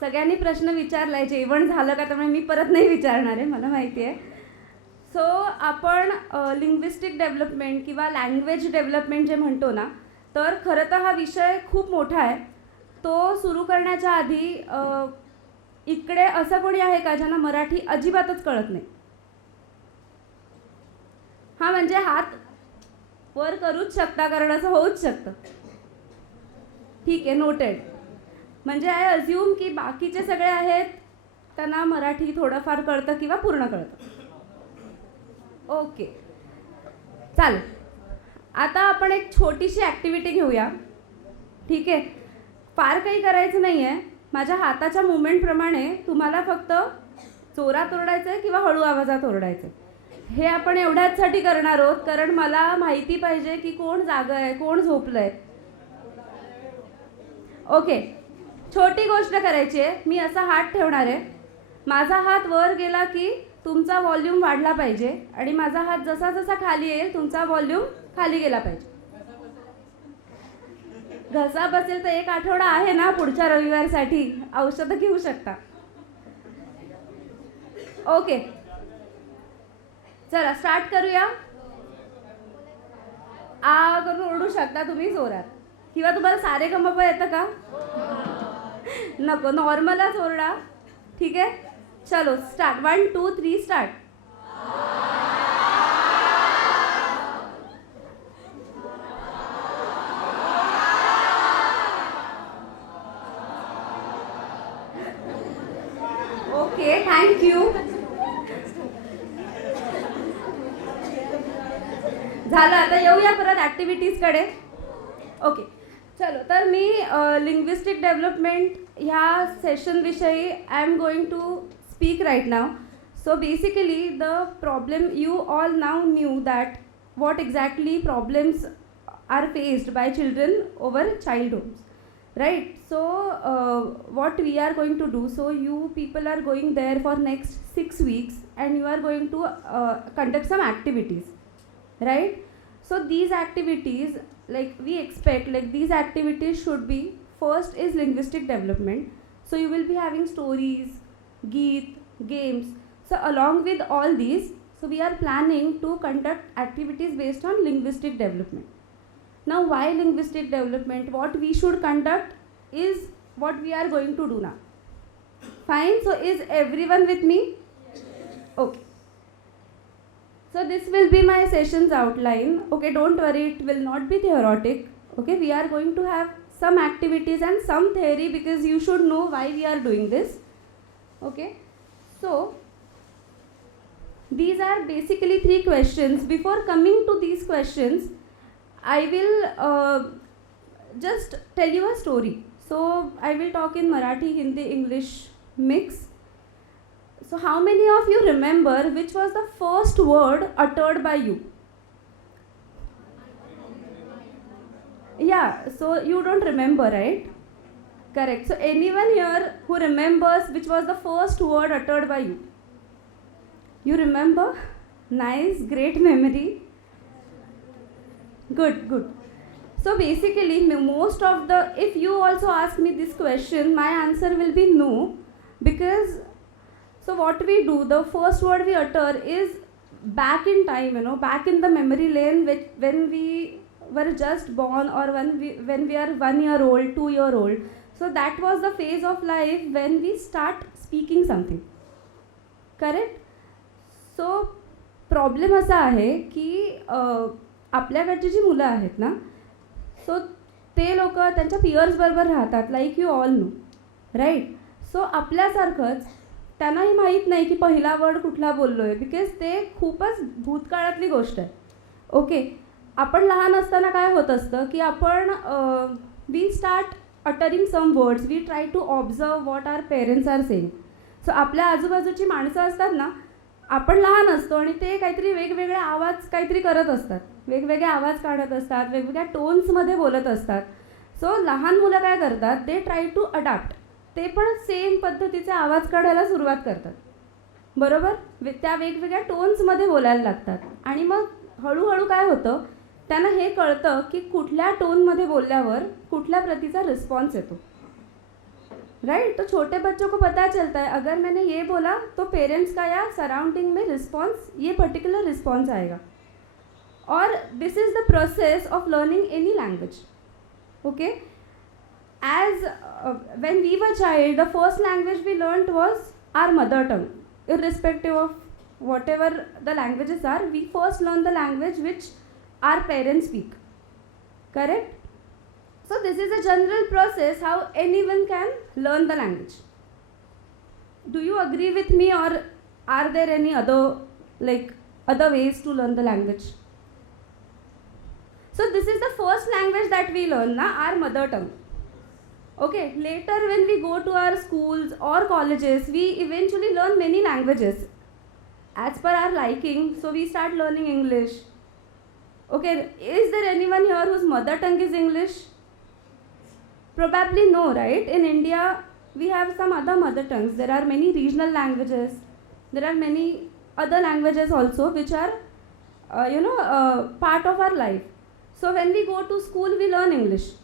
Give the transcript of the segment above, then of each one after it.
सगळ्यांनी प्रश्न विचारलाय, जेवण झालं का, त्यामुळे मी परत नाही विचारणार आहे, मला माहिती आहे. सो आपण लिंग्विस्टिक डेव्हलपमेंट किंवा लँग्वेज डेव्हलपमेंट जे म्हणतो ना, तर खरं तर हा विषय खूप मोठा आहे. तो सुरू करण्याच्या आधी इकडे असं कोणी आहे का ज्यांना मराठी अजिबातच कळत नाही? हां, म्हणजे हात वर करूच शकता, कारण असं होऊच शकतं. ठीक आहे, नोटेड. म्हणजे आय अज्युम की बाकीचे सगळे आहेत त्यांना मराठी थोडंफार कळतं किंवा पूर्ण कळतं. ओके, चालेल. आता आपण एक छोटीशी ॲक्टिव्हिटी घेऊया. ठीक आहे, फार काही करायचं नाही आहे. माझ्या हाताच्या मुवमेंटप्रमाणे तुम्हाला फक्त जोरात ओरडायचं आहे किंवा हळू आवाजात ओरडायचं आहे. हे आपण एवढ्याचसाठी करणार आहोत, कारण मला माहिती पाहिजे की कोण जागं आहे, कोण झोपलं आहे. ओके, छोटी गोष्ट करायची आहे. मी असा हात ठेवणार आहे. माझा हात वर गेला की तुमचा व्हॉल्यूम वाढला पाहिजे, आणि माझा हात जसा जसा खाली येईल तुमचा व्हॉल्यूम खाली गेला पाहिजे. घसा बसेल तर 1 आठवडा आहे ना पुढच्या रविवारसाठी, औषधं घेऊ शकता. ओके, चला स्टार्ट करूया. आ करून ओरडू शकता तुम्ही जोरात, किंवा तुम्हाला सारे गमप येतं का? नको, नॉर्मलच ओरडा. ठीक आहे, चलो स्टार्ट. 1 2 3 स्टार्ट. Okay, thank you. झालं, आता येऊया परत ॲक्टिव्हिटीजकडे. ओके, चलो. तर मी लिंग्विस्टिक डेव्हलपमेंट ह्या सेशनविषयी I am going to speak right now. So basically the problem, you all now knew that what exactly problems are faced by children over childhoods, right? So what we are going to do, so you people are going there for next 6 weeks and you are going to conduct some activities, right? So these activities, like we expect, like these activities should be, first is linguistic development. So you will be having stories, geet, games. So along with all these, so we are planning to conduct activities based on linguistic development. Now why linguistic development? What we should conduct is what we are going to do now. Fine, so is everyone with me? Okay. So this will be my session's outline. Okay, don't worry, it will not be theoretic. Okay, we are going to have some activities and some theory, because you should know why we are doing this. Okay, so these are basically 3 questions. Before coming to these questions, I will just tell you a story. So I will talk in Marathi, Hindi, English mix. So how many of you remember which was the first word uttered by you? Yeah, so you don't remember, right? Correct. So anyone here who remembers which was the first word uttered by you? You remember? Nice, great memory. Good, good. So basically, most of the, if you also ask me this question, my answer will be no, because so what we do, the first word we utter is back in time, back in the memory lane, when we were just born, or when we are 1 year old, 2 year old. So that was the phase of life when we start speaking something. Correct? So problem असा आहे की आपल्याकडची जी मुलं आहेत ना, सो ते लोक त्यांच्या पियर्सबरोबर राहतात, like you all know, right? So आपल्यासारखंच त्यांनाही माहीत नाही की पहिला वर्ड कुठला बोललो आहे, बिकॉज ते खूपच भूतकाळातली गोष्ट आहे. ओके, आपण लहान असताना काय होत असतं की आपण we start uttering some words, we try to observe what are parents are saying. So आपल्या आजूबाजूची माणसं असतात ना, आपण लहान असतो आणि ते काहीतरी वेगवेगळे आवाज काहीतरी करत असतात, वेगवेगळे आवाज काढत असतात, वेगवेगळ्या टोन्समध्ये बोलत असतात. सो लहान मुलं काय करतात, दे ट्राय टू अडॅप्ट. ते पण सेम पद्धतीचे आवाज काढायला सुरुवात करतात, बरोबर? त्या वेगवेगळ्या टोन्समध्ये बोलायला लागतात, आणि मग हळूहळू काय होतं, त्यांना हे कळतं की कुठल्या टोनमध्ये बोलल्यावर कुठल्या प्रतीचा रिस्पॉन्स येतो. राइट। तो छोटे बच्चों को पता चलता है अगर मैंने ये बोला तो पेरेंट्स का या सराउंडिंग में रिस्पॉन्स, ये पर्टिकुलर रिस्पॉन्स आएगा। और this is the process of learning any language. Okay, as when we were child, the first language we learnt was our mother tongue. Irrespective of whatever the languages are, we first learn the language which our parents speak. Correct? So this is a general process how anyone can learn the language. Do you agree with me, or are there any other ways to learn the language? So this is the first language that we learn, our mother tongue. Okay, later when we go to our schools or colleges, we eventually learn many languages as per our liking. So we start learning English. Okay, is there anyone here whose mother tongue is English? Probably no, right? In India, we have some other mother tongues. There are many regional languages. There are many other languages also which are, part of our life. So when we go to school, we learn English.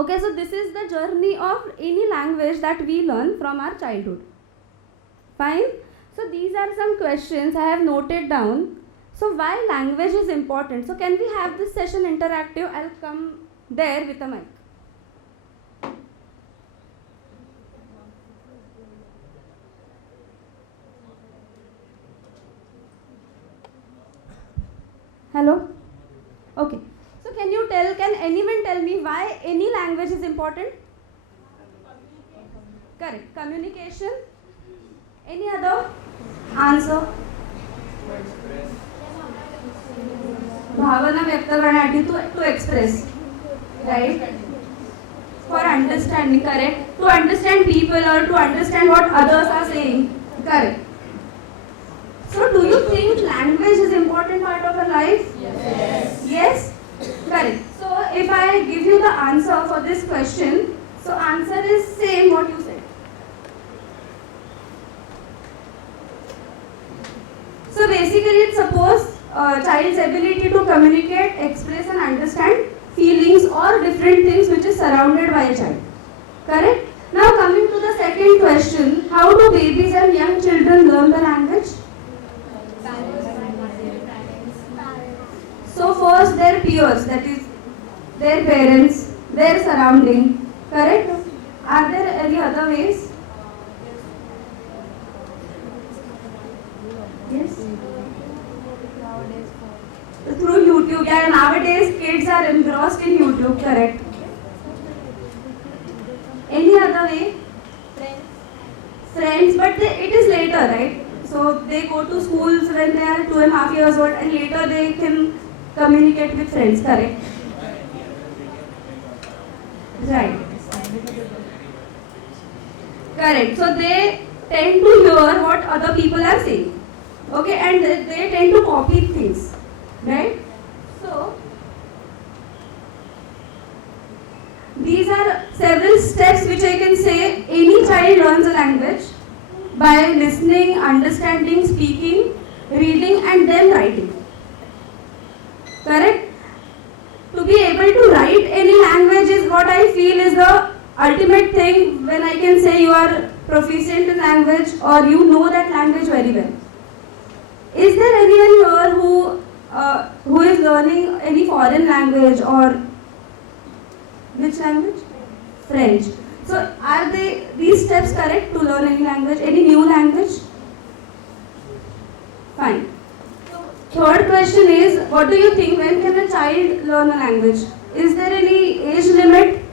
Okay, so this is the journey of any language that we learn from our childhood. Fine. So these are some questions I have noted down. So why language is important? So can we have this session interactive? I'll come there with a mic. Hello? Okay. So can anyone tell me why any language is important? Correct. Communication. Any other answer? भावना व्यक्त करण्यासाठी, to express, right? For understanding, correct? To understand people or to understand what others are saying, correct? So do you think language is important part of our life? Yes. Yes? Correct. So if I give you the answer for this question, so answer is same what you said. So basically it supports child's ability to communicate, express and understand feelings or different things which is surrounded by a child. Correct? Now coming to the second question, how do babies and young children learn the language? So first their peers, that is their parents, their surrounding, correct? Are there any other ways? Yes? Through YouTube. Yeah, nowadays kids are engrossed in YouTube, correct? Any other way? Friends, but it is later, right? So they go to schools when they are 2.5 years old and later they can communicate with friends, correct? Right. Correct. So they tend to hear what other people are saying. Okay, and they tend to copy things. Right? So these are several steps which I can say any child learns a language by listening, understanding, speaking, reading and then writing. Correct? To be able to write any language is what I feel is the ultimate thing when I can say you are proficient in language or you know that language very well. Is there anyone here who is learning any foreign language or which language? French. So are these steps correct to learn any language, any new language? Fine. Third question is, what do you think, when can a child learn a language? Is there any age limit?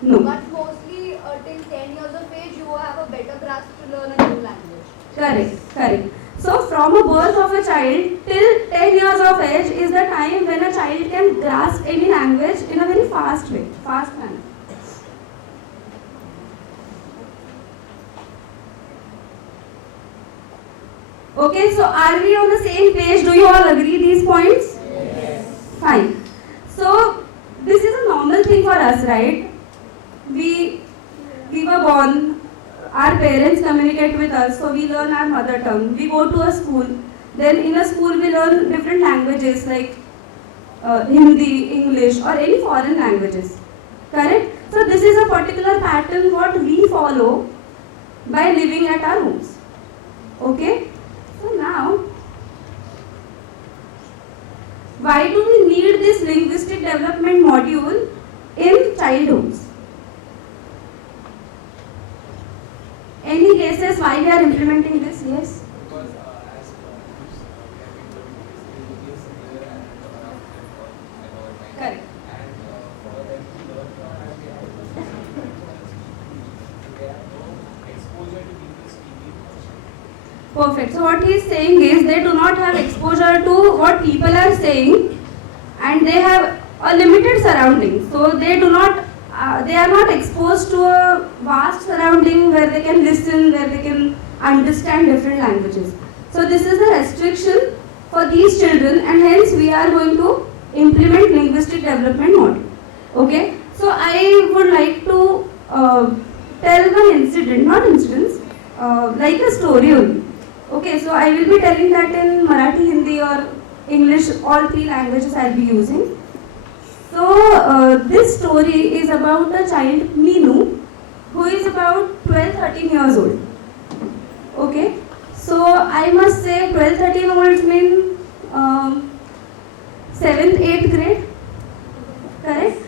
No. But mostly till 10 years of age, you have a better grasp to learn a new language. Correct. So from a birth of a child till 10 years of age is the time when a child can grasp any language in a very fast manner. Okay, so are we on the same page? Do you all agree these points? Yes. Fine. So this is a normal thing for us, right? We were born, our parents communicate with us, so we learn our mother tongue. We go to a school, then in a school we learn different languages like Hindi, English or any foreign languages. Correct? So this is a particular pattern pattern what we follow by living at our homes. Okay? So now, why do we need this linguistic development module in child homes? Any guesses why we are implementing this? Yes? Because as we have been told this is clear and around our mind. Correct. And for them to learn from and they have no exposure to English speaking also. Perfect. So what he is saying is they do not have exposure to what people are saying, and they have a limited surrounding. So they do not, they are not exposed to a vast surrounding where they can listen, where they can understand different languages. So this is a restriction for these children, and hence we are going to implement linguistic development model. Okay. So I would like to tell one incident, not incidents, like a story only. Okay, so I will be telling that in Marathi, Hindi or English, all three languages I will be using. So this story is about a child, Meenu, who is about 12-13 years old. Okay, so I must say 12-13 olds mean 7th-8th grade, correct?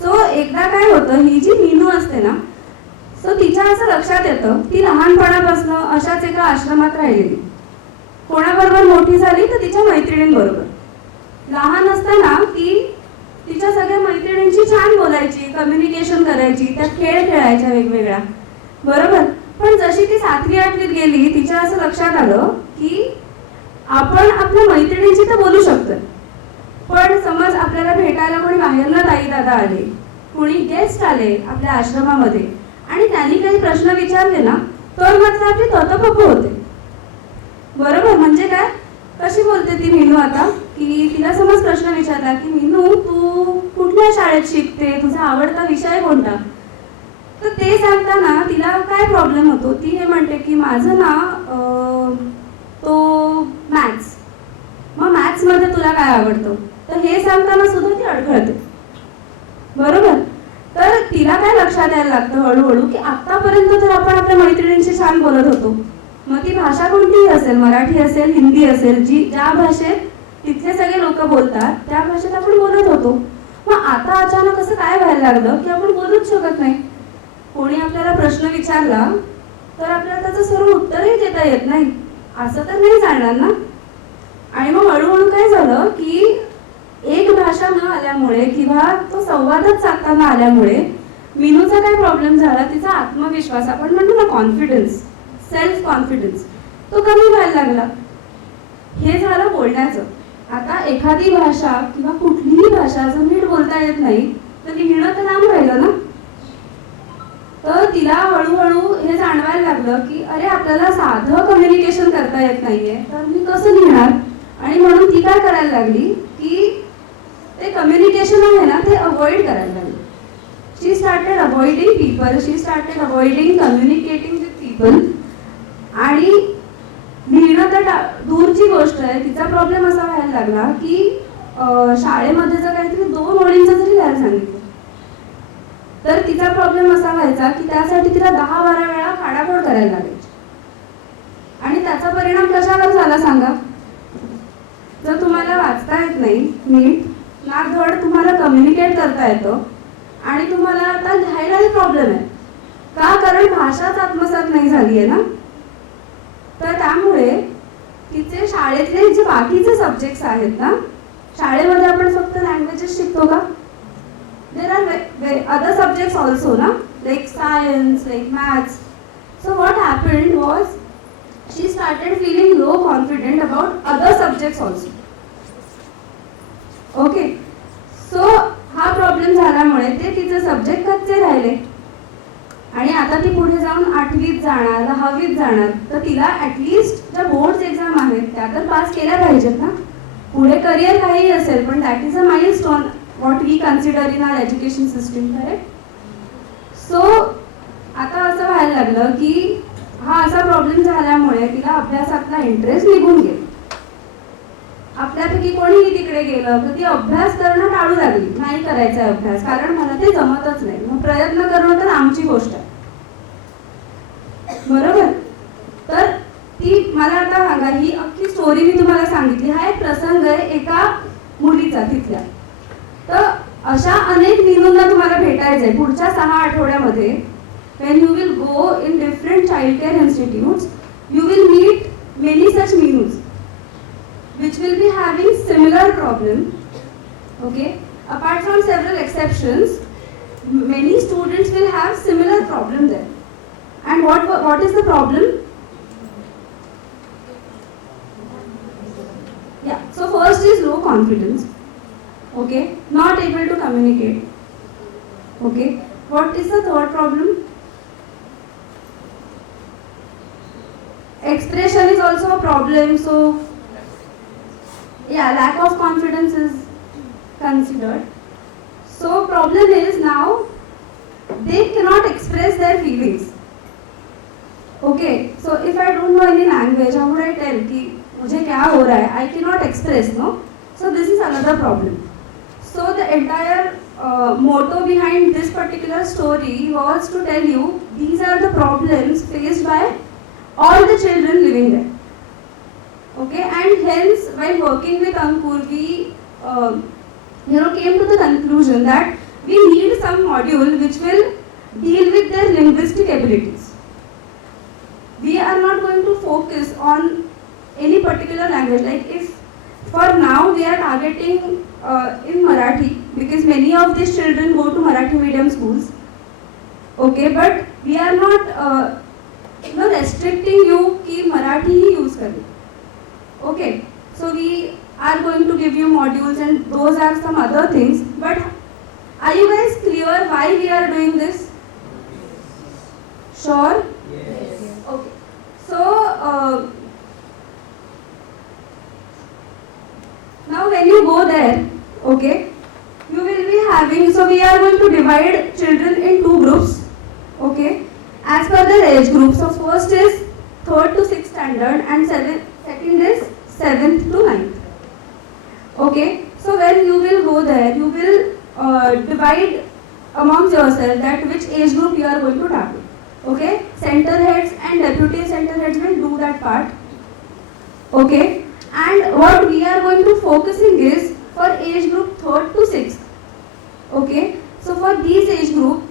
So एकदा काय होतं, ही जी मीनू असते ना, सो तिच्या असं लक्षात येतं ती लहानपणापासून अशाच एका आश्रमात राहिलेली. कोणाबरोबर मोठी झाली तर तिच्या मैत्रिणींबरोबर. लहान असताना ती तिच्या सगळ्या मैत्रिणींशी छान बोलायची, कम्युनिकेशन करायची, त्या खेळ खेळायच्या वेगवेगळ्या, बरोबर. पण जशी ती 7वी-8वीत गेली तिच्या असं लक्षात आलं की आपण आपल्या मैत्रिणींशी तर बोलू शकतो, पण समज आपल्याला भेटायला कोणी बाहेरनं ताई दादा आले, कोणी गेस्ट आले आपल्या आश्रमामध्ये आणि त्यांनी काही प्रश्न विचारले ना, तर मात्र आपली ततपप होते, बरोबर. म्हणजे काय, कशी बोलते ती मीनू आता, की तिला समज प्रश्न विचारला की मीनू तू कुठल्या शाळेत शिकते, तुझा आवडता विषय कोणता, तर ते सांगताना तिला काय प्रॉब्लेम होतो, ती हे म्हणते की माझं ना तो मॅथ्स. मग मॅथ्समध्ये तुला काय आवडतं, तर हे सांगताना सुद्धा ती अडखळते, बरोबर. तर तिला काय लक्षात यायला लागतं हळूहळू की आतापर्यंत तर आपण आपल्या मैत्रिणींशी छान बोलत होतो, मग ती भाषा कोणतीही असेल, मराठी असेल, हिंदी असेल, ज्या भाषेत तिथले सगळे लोक बोलतात त्या भाषेत आपण बोलत होतो. मग आता अचानक असं काय व्हायला लागलं की आपण बोलूच शकत नाही. कोणी आपल्याला प्रश्न विचारला तर आपल्याला त्याचं सर्व उत्तरही देता येत नाही, असं तर नाही चालणार ना. आणि मग हळूहळू काय झालं की एक भाषा न आल्यामुळे किंवा तो संवादच साधताना आल्यामुळे मीनूचा काय प्रॉब्लेम झाला, तिचा आत्मविश्वास, आपण म्हणतो ना कॉन्फिडन्स, सेल्फ कॉन्फिडन्स, तो कमी व्हायला लागला. हे झालं बोलण्याचं. आता एखादी भाषा किंवा कुठलीही भाषा जर नीट बोलता येत नाही तर लिहिणं तर लांब राहिलं ना. तर तिला हळूहळू हे जाणवायला लागलं की अरे आपल्याला साधं कम्युनिकेशन करता येत नाहीये, तर मी कसं लिहिणार. आणि म्हणून ती काय करायला लागली की ते कम्युनिकेशन आहे ना ते अवॉइड करायला लागली. She started avoiding people, she started avoiding communicating with people. आणि लिहिणं तर दूरची गोष्ट आहे, तिचा प्रॉब्लेम असा व्हायला लागला की शाळेमध्ये जर काहीतरी 2 ओळींचं जरी लिहायला सांगितलं तर तिचा प्रॉब्लेम असा व्हायचा की त्यासाठी तिला 10-12 वेळा खाडाखोड करायला लागायची. आणि त्याचा परिणाम कशावर झाला सांगा. जर तुम्हाला वाचता येत नाही नीट, ना धड तुम्हाला कम्युनिकेट करता येतं, आणि तुम्हाला आता लिहायलाही प्रॉब्लेम आहे का, कारण भाषाच आत्मसात नाही झाली आहे ना. तर त्यामुळे तिचे शाळेतले जे बाकीचे सब्जेक्ट्स आहेत ना, शाळेमध्ये आपण फक्त लँग्वेजेस शिकतो का, there are other subjects also ना, like science, like maths. So what happened was she started feeling low confident about other subjects also. Okay, so हा प्रॉब्लेम झाल्यामुळे ते तिचे सब्जेक्ट कच्चे राहिले. आणि आता ती पुढे जाऊन 8वीत जाणार, 10वीत जाणार, तर तिला ॲटलिस्ट ज्या बोर्ड्स एक्झाम आहेत त्या तर पास केल्या पाहिजेत ना. पुढे करिअर काही असेल पण that is a milestone what we consider in our education system, correct. So आता असं व्हायला लागलं की हा असा प्रॉब्लेम झाल्यामुळे तिला अभ्यासातला इंटरेस्ट निघून गेला. आपल्यापैकी कोणीही तिकडे गेलं तर ती अभ्यास करणं टाळू लागली, नाही करायचा अभ्यास, कारण मला ते जमतच नाही. मग प्रयत्न करणं तर आमची गोष्ट ही अख्खी स्टोरी मी तुम्हाला सांगितली. हा एक प्रसंग आहे एका मुलीचा तिथल्या. तर अशा अनेक मीनूंना तुम्हाला भेटायचं आहे पुढच्या 6 आठवड्यामध्ये. when you will go in different childcare institutes, you will meet many such Meenus which will be having similar problem. Okay, apart from several exceptions, many students will have similar problem there. And what is the problem? Yeah, so first is low confidence. Okay, not able to communicate. Okay, what is the third problem? Expression is also a problem. So yeah, lack of confidence is considered. So problem is now they cannot express their feelings. Okay, so if I don't know any language, how would I tell कि मुझे क्या हो रहा है? I cannot express, no? So this is another problem. So the entire motto behind this particular story was to tell you these are the problems faced by all the children living there. Okay, and hence while working with Ankur, we came to the conclusion that we need some module which will deal with their linguistic abilities. We are not going to focus on any particular language. Like if for now we are targeting in Marathi because many of these children go to Marathi medium schools. Okay, but we are not restricting you कि मराठी ही use करें. Okay, so we are going to give you modules and those are some other things. But are you guys clear why we are doing this? Sure? Yes. Okay. So now when you go there, okay, you will be having. So we are going to divide children in 2 groups. Okay. As per their age group, so first is 3rd to 6th standard and second is 7th to 9th. Okay, so when you will go there, you will divide amongst yourself that which age group you are going to target. Okay, center heads and deputy center heads will do that part. Okay, and what we are going to focusing is for age group 3rd to 6th. Okay, so for these age group,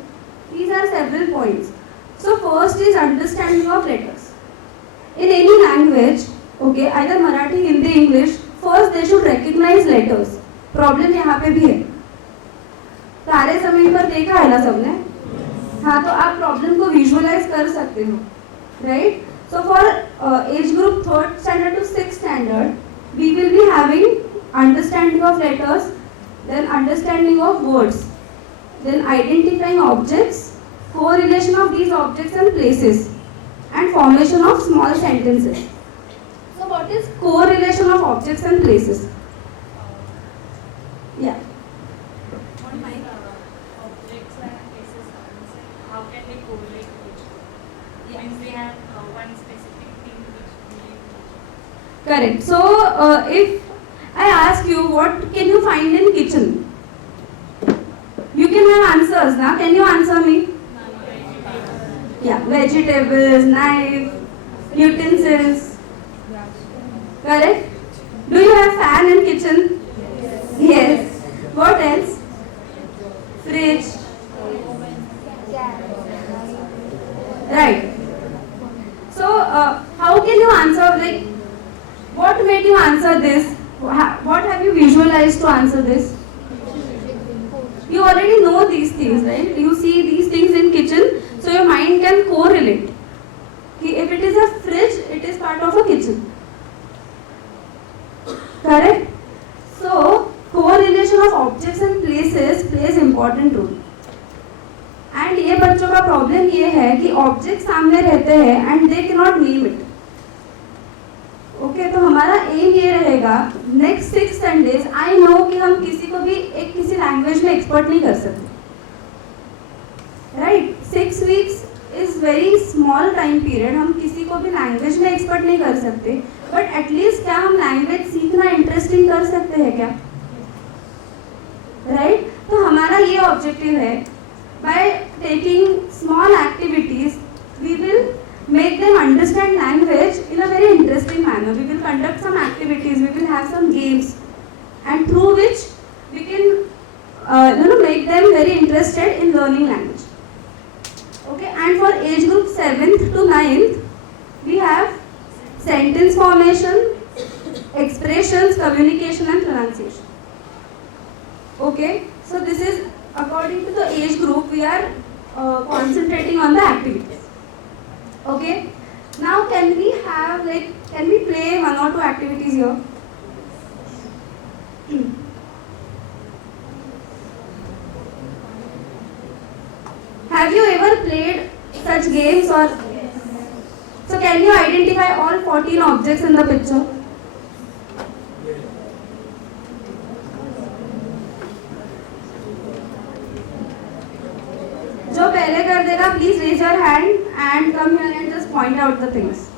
these are several points. So first is understanding of letters. In any language, okay, either Marathi, Hindi, English, first they should recognize letters. Problem यहाँ पे भी है. तारे ज़मीन पर देखा है ना सबने? हाँ, तो आप problem को visualize कर सकते हो, right? So for age group 3rd standard to 6th standard, we will be having understanding of letters, then understanding of words, then identifying objects, correlation of these objects and places, and formation of small sentences. So what is correlation of objects and places? Yeah. What kind of objects and places how can they correlate to each other? Yeah. Means they have one specific thing which relate to each other. Correct. So if I ask you what can you find in kitchen? You can have answers, na? Can you answer me? Yeah, vegetables, knife, utensils. Correct? Do you have fan in kitchen? Yes. What else? Fridge. Right. So, how can you answer, like, what made you answer this? What have you visualized to answer this? You already know these things, right? You see these things in kitchen, so your mind can correlate. If it is a fridge, it is part of a kitchen. Correct? So, correlation of objects and places plays important role. And ये बच्चों का problem ये है कि objects सामने रहते हैं and they cannot name it. Okay, तो हमारा aim ये रहेगा next 6 Sundays I know कि हम किसी को भी एक किसी language में expert नहीं कर सकते. Right? 6 weeks is very small time period. हम किसी को भी language में expert नहीं कर सकते. But at least क्या हम language सीखना interesting कर सकते हैं क्या? Right? तो हमारा ये objective है. By taking small activities, we will make them understand language in a very interesting manner. manner. We will conduct some activities, we will have some games, and through which we can make them very interested in learning language. Okay, and for age group 7th to 9th, we have sentence formation, expressions, communication and pronunciation. Okay, so this is according to the age group we are concentrating on the activities. Okay, now can we play one or two activities here? Have you ever played such games or so can you identify all 14 objects in the picture? जो पहले कर देगा please raise your hand and come here and just point out the things.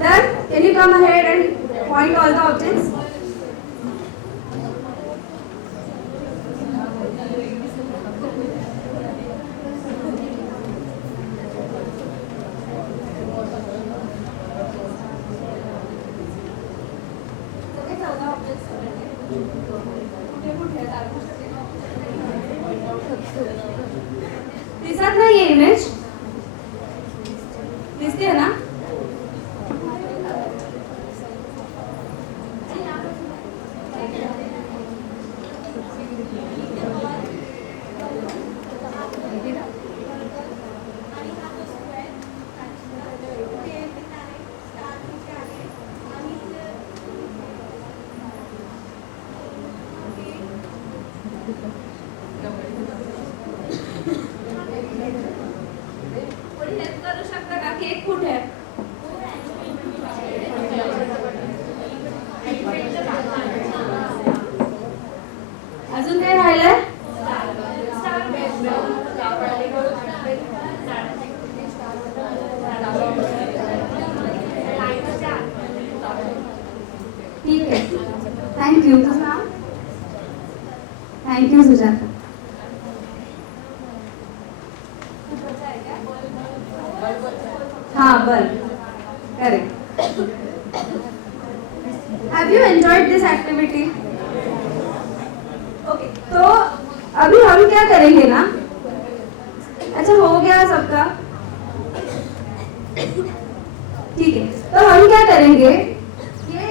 Done? Can you come ahead and point all the objects? दिसत नाही आहे image दिसते ना कोणी हेल्प करू शकता का केक कुठे आहे अजून काय राहिलंय ठीक आहे थँक्यू तुझं नाव थँक्यू सुजाता हाँ बल correct have you enjoyed this activity okay तो अभी हम क्या करेंगे ना अच्छा हो गया सबका ठीक है तो हम क्या करेंगे ये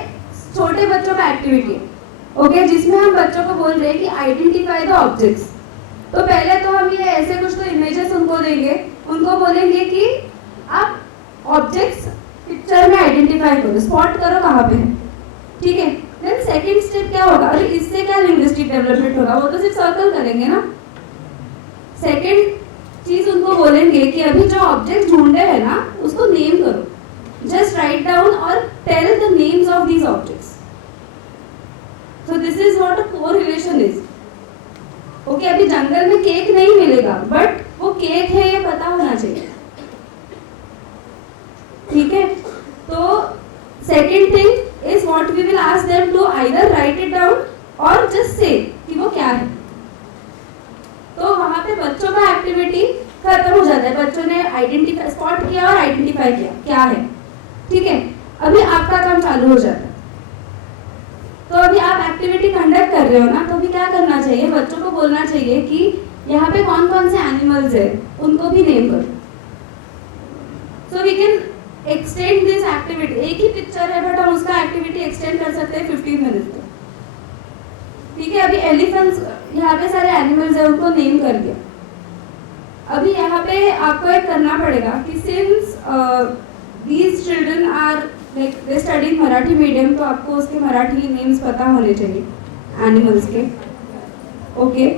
छोटे बच्चों का एक्टिविटी है ओके जिसमें हम बच्चों को बोल रहे हैं कि आइडेंटिफाई द ऑब्जेक्ट्स तो पहले तो हम ये ऐसे कुछ तो इमेजेस उनको देंगे उनको बोलेंगे कि आप ऑब्जेक्ट्स पिक्चर में आइडेंटिफाई करो स्पॉट करो कहाँ पे है ठीक है देन सेकंड स्टेप क्या होगा अरे इससे क्या लिंग्विस्टिक डेवलपमेंट होगा वो तो सिर्फ सर्कल करेंगे ना सेकंड चीज उनको बोलेंगे कि अभी जो ऑब्जेक्ट ढूंढे हैं ना उसको नेम करो जस्ट राइट डाउन और tell the names of these objects so this is what a correlation is okay अभी जंगल में केक नहीं मिलेगा बट वो केक है ये पता होना चाहिए ठीक है तो second thing is what we will ask them to either write it down और जस्ट से कि वो क्या है तो वहां पे बच्चों का एक्टिविटी खत्म हो जाता है बच्चों ने आइडेंटिफाई स्पॉट किया और आइडेंटिफाई किया क्या है ठीक है अभी आपका काम चालू हो जाता है तो अभी आप एक्टिविटी कंडक्ट कर रहे हो ना तो अभी क्या करना चाहिए बच्चों को बोलना चाहिए कि यहाँ पे कौन कौन से एनिमल्स है उनको भी नेम करो so we can extend this activity एक ही पिक्चर है बट हम उसका एक्टिविटी एक्सटेंड कर सकते हैं 15 मिनट तक ठीक है अभी एलिफेंट्स यहाँ पे सारे एनिमल्स है उनको नेम कर दिया अभी यहाँ पे आपको एक करना पड़ेगा कि since these children are like they study Marathi medium तो आपको उसके मराठी नेम्स पता होने चाहिए एनिमल्स के ओके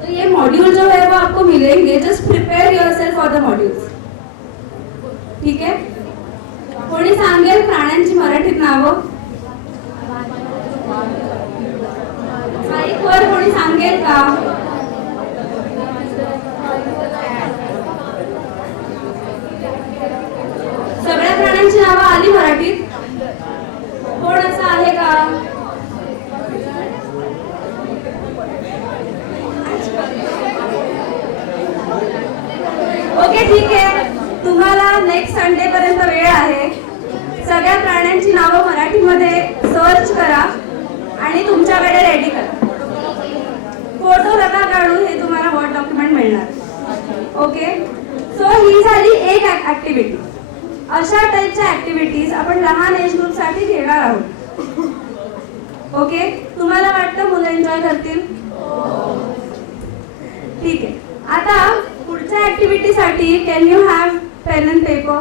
तो ये मॉड्यूल जो है वो आपको मिलेंगे just prepare yourself for the modules ठीक है कोणी सांगेल प्राण्यांची मराठीत नावं? माईकवर कोणी सांगेल का? सगळ्या प्राण्यांची नावं आली मराठीत? कोण असं आहे का? ओके, ठीक आहे. तुम्हाला नेक्स्ट संडे पर्यंत वेळ आहे. सगळ्या प्राण्यांची नावं मराठीमध्ये सर्च करा आणि तुमच्याकडे रेडी करा. फोटो नका काढू, हे तुम्हाला वर्ड डॉक्युमेंट मिळणार. ओके, सो ही झाली एक ऍक्टिव्हिटी. अशा टाईपच्या ऍक्टिव्हिटीज आपण लहान एज ग्रुप साठी घेणार आहोत. ओके, तुम्हाला वाटतं मुलं एन्जॉय करतील? ठीक आहे. आता पुढच्या ऍक्टिव्हिटी साठी can you have pen and paper?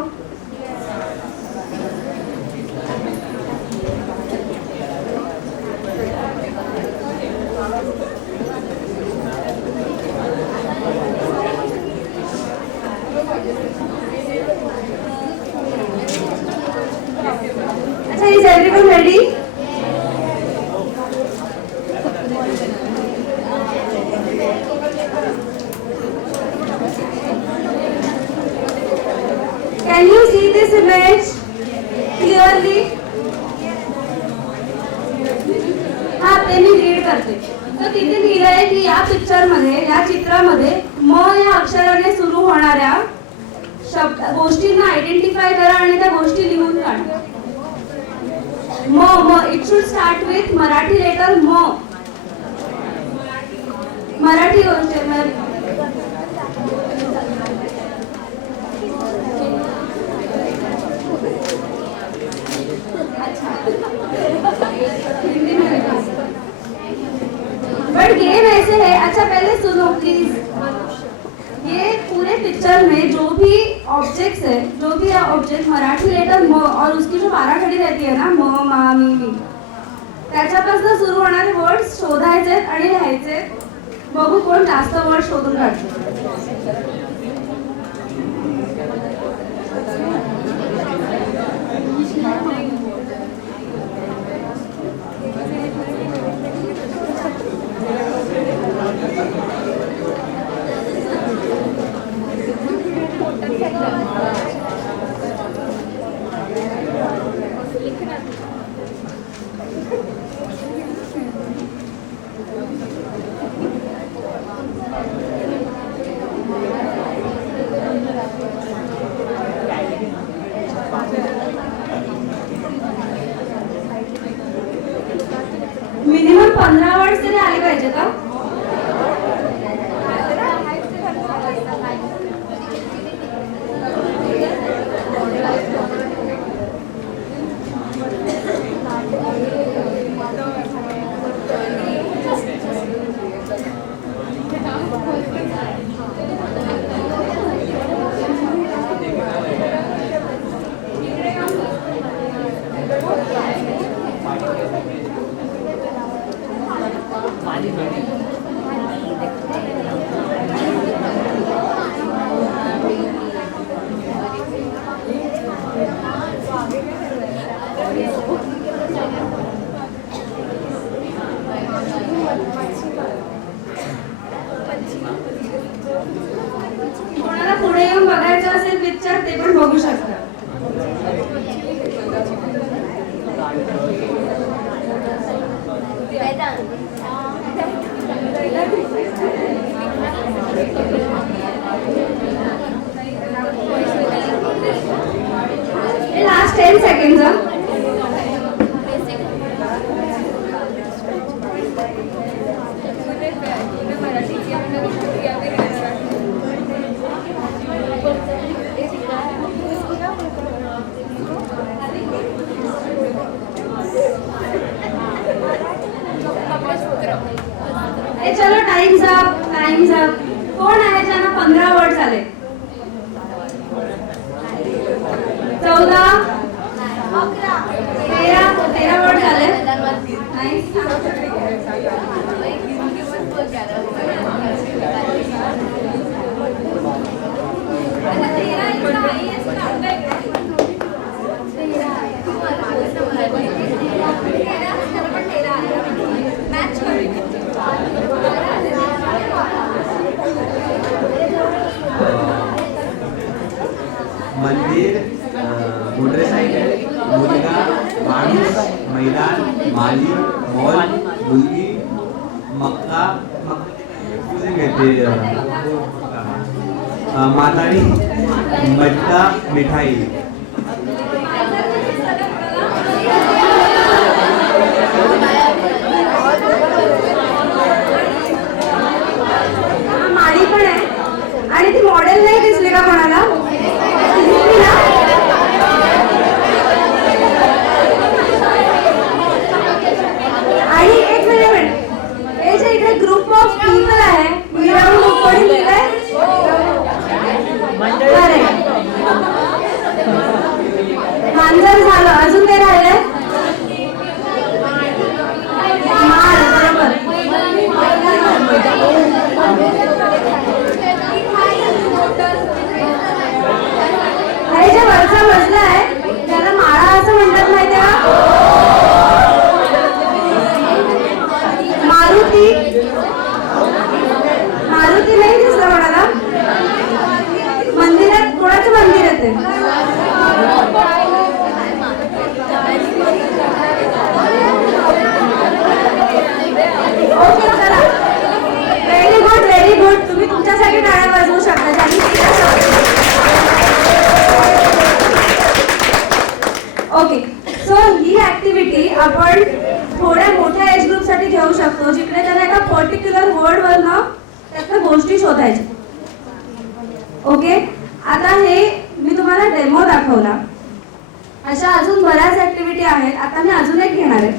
अच्छा, is everyone ready? Can you see this image clearly? हा, ते मी रीड करते. तर तिथे लिहिलंय की या पिक्चर मध्ये, या चित्रामध्ये म या अक्षराने सुरू होणाऱ्या शब्द गोष्टींना आयडेंटिफाय करा आणि त्या गोष्टी लिहून काढा. म it should start with Marathi letter म. मराठी गोष्ट बट गेम ऐसे है. अच्छा, पहले सुनो प्लीज. ये पूरे पिक्चर में जो भी ऑब्जेक्ट्स है, जो भी ऑब्जेक्ट मराठी लेटर म और उसकी जो पाराखडी रहती है ना, म मा मी, त्याच्यापासून सुरू होणारे वर्ड्स शोधायचे आणि लिहायचे. बघू कोण जास्त वर्ड शोधून काढतो. मिनिमम 15 वर्ड्स तरी आले पाहिजे का? कोणाला पुढे येऊन बघायचं असेल पिक्चर, ते पण बघू शकता. Last 10 seconds. चलो, टाइम्स अप. कोण आहे ज्यांना 15 वर्ड झाले? 14, 13 वर्ड झाले. मंदिर, मोटरसायकल, मुलगा, माणूस, मैदान, माली, मॉल, मुलगी, मक्का, तुझे कहते माताडी, मटका, मिठाई. माळी पण आहे आणि ती मॉडेल नाही दिसली का कोणाला? दिसली ना? आणि एक मिनिट, हे जे इथे ग्रुप ऑफ पीपल आहे, मिरवणूक कोणी लिहिलंय? अरे मांजर झालं, अजून काय राहिलंय? माळ, बरोबर. हे जे वरचा मजला आहे त्याला माळा असं म्हणतात माहिती आहे का? मारुती, मारुती नाही दिसलं कोणाला? मंदिरात, कोणाचं मंदिर आहे ते? ओके, चला. Very good, very good. तुम्ही तुमच्यासाठी टाळ्या वाजवू शकता. ज्यांनी ओके, सो ही ऍक्टिव्हिटी आपण थोड्या मोठ्या एज ग्रुप साठी घेऊ शकतो, जिकडे त्यांना एका पर्टिक्युलर वर्ड वरनं त्यातल्या गोष्टी शोधायच्या. ओके, आता हे मी तुम्हाला डेमो दाखवला. अशा अजून बऱ्याच ऍक्टिव्हिटी आहेत. आता मी अजून एक घेणार आहे.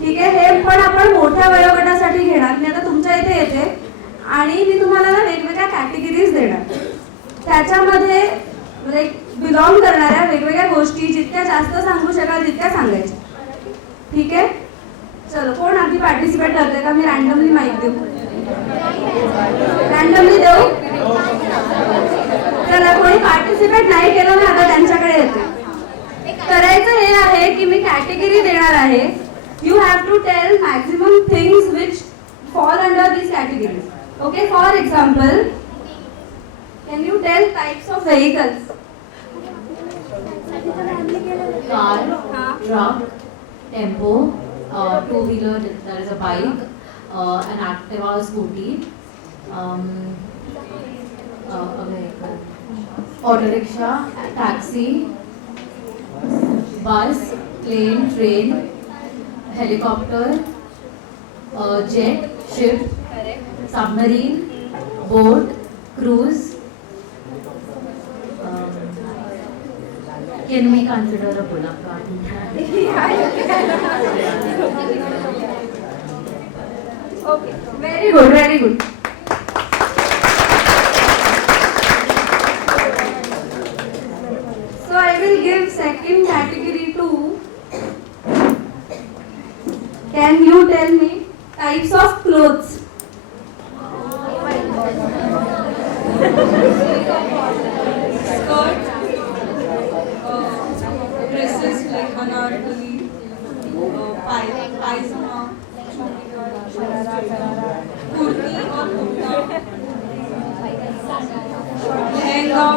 ठीक आहे, हे पण आपण मोठ्या वयोगटासाठी घेणार. मी आता तुमच्या इथे येते आणि मी तुम्हाला ना वेगवेगळ्या कॅटेगरीज देणार. त्याच्यामध्ये लाईक बिलॉंग करणाऱ्या वेगवेगळ्या गोष्टी जितक्या जास्त सांगू शकाल तितक्या सांगायच्या. ठीक आहे, चलो. कोण आधी पार्टिसिपेट करते का? मी रॅन्डमली माईक देऊ? रॅन्डमली देऊ? चला, कोणी पार्टिसिपेट नाही केलं मी आता त्यांच्याकडे येते. करायचं हे आहे की मी कॅटेगरी देणार आहे. You have to tell maximum things which fall under this category. Okay, for example, can you tell types of vehicles? Car, truck, tempo, two-wheeler, there is a bike, an Activa, scooty, a vehicle, auto rickshaw, taxi, bus, plane, train, helicopter, jet, ship, submarine, boat, cruise. Can we consider a bullock cart? Okay, very good, very good. So I will give second category to. Can you tell me types of clothes? Skirt, dresses like anarkali, pajama, kurti or kurta, lehenga,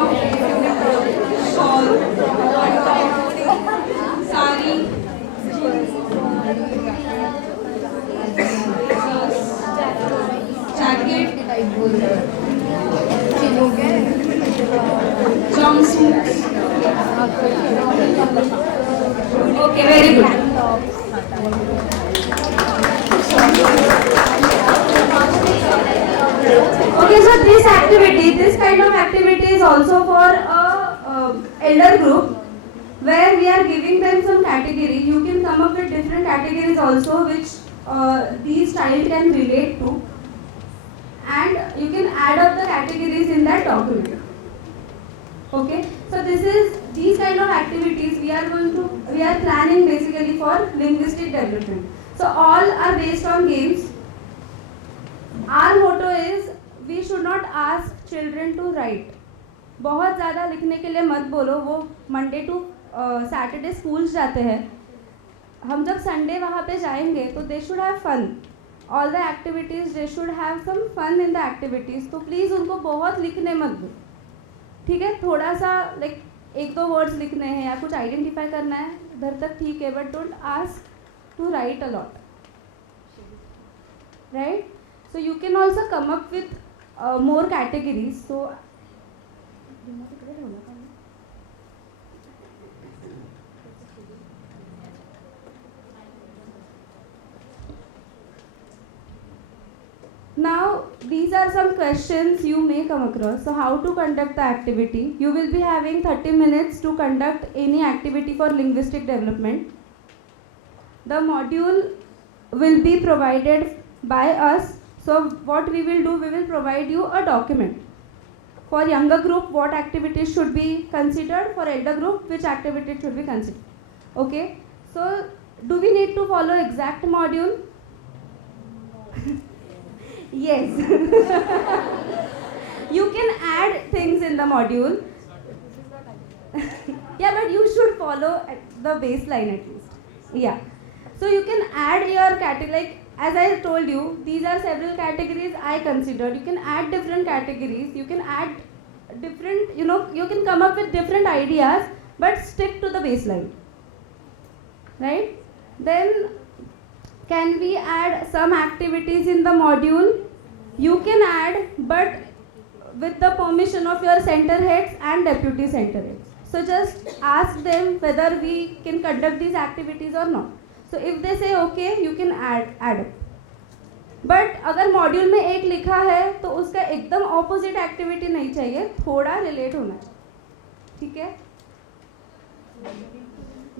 shawl, sari, jacket, jumpsuits. Okay, very good. Okay, so this kind of activity is also for a elder group where we are giving them some category. You can come up with different categories also which these child can relate to, and you can add up the categories in that document. Okay, so these kind of activities we are planning basically for linguistic development. So all are based on games. Our motto is we should not ask children to write. बहुत ज़्यादा लिखने के लिए मत बोलो. वो Monday to Saturday schools जाते हैं. हम जब संडे वहाँ पे जाएंगे तो they should have fun. All the activities they should have some fun in the activities. तो प्लीज़ उनको बहुत लिखने मत दो. ठीक है, थोड़ा सा लाइक एक दो वर्ड्स लिखने हैं या कुछ आइडेंटिफाई करना है इधर तक ठीक है, but don't ask to write a lot, right? So you can also come up with more categories. So now these are some questions you may come across. So how to conduct the activity? You will be having 30 minutes to conduct any activity for linguistic development. The module will be provided by us. So what we will do, we will provide you a document. For younger group, what activities should be considered. For elder group, which activities should be considered. Okay. So do we need to follow exact module? Yes. You can add things in the module. Yeah, but you should follow at the baseline at least. Yeah. So you can add your category, like as I told you, these are several categories I considered. You can add different categories. You can add different, you can come up with different ideas, but stick to the baseline. Right? Then, can we add some activities in the module? You can add, but with the permission of your center heads and deputy center heads. So just ask them whether we can conduct these activities or not. So if they say okay, you can add it. But अगर module में एक लिखा है तो उसका एकदम opposite activity नहीं चाहिए, थोड़ा रिलेट होना चाहिए, ठीक है?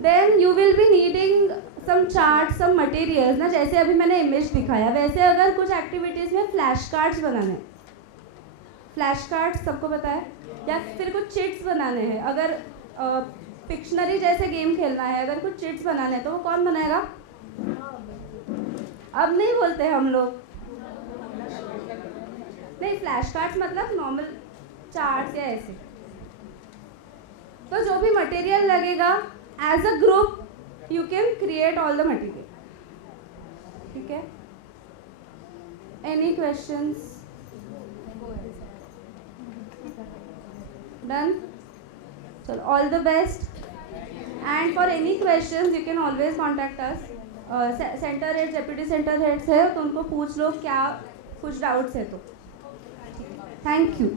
Then you will be needing some chart, some materials ना, जैसे अभी मैंने इमेज दिखाया वैसे अगर कुछ एक्टिविटीज़ में फ्लैश कार्ड्स बनाने हैं, फ्लैश कार्ड्स सबको पता है, या फिर कुछ चिट्स बनाने हैं, अगर पिक्शनरी जैसे गेम खेलना है, अगर कुछ चिट्स बनाने हैं तो वो कौन बनाएगा? अब नहीं बोलते हम लोग, नहीं फ्लैश कार्ड्स मतलब नॉर्मल चार्ट्स या ऐसे। तो जो भी मटेरियल लगेगा as a group you can create all the material, ठीक है? Any questions? डन? चलो, all the best, and for any questions you can always contact us. Centre head, deputy centre heads है तो उनको पूछ लो क्या कुछ डाउट्स है तो। Thank you.